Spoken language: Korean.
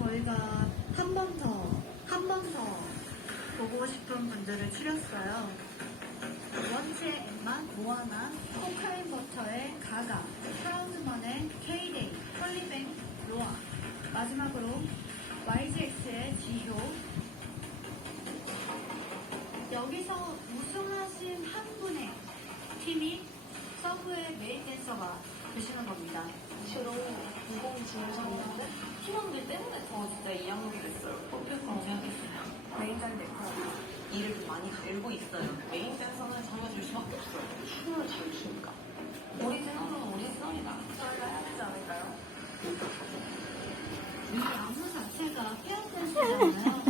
저희가 한 번 더 보고 싶은 분들을 추렸어요. 원치의 엠마, 모아나, 코카인버터의 가가, 프라우드먼의 케이데이, 컬리뱅, 로아, 마지막으로 YGX의 지효. 여기서 우승하신 한 분의 팀이 서브의 메인 댄서가 되시는 겁니다. 주로 무공지에서는데 팀원들 때문에 더 진짜 이 항목이 됐어요. 뽑힐 거라고 생각했어요. 메인 댄서 일을 좀 많이 갈고 있어요. 메인 댄서는 잡아줄 수밖에 없어요. 춤을 잘 추니까. 오리지널은 오리지널이다. 저희가 해야 되지 않을까요? 이 안무 자체가 페어 댄스잖아요.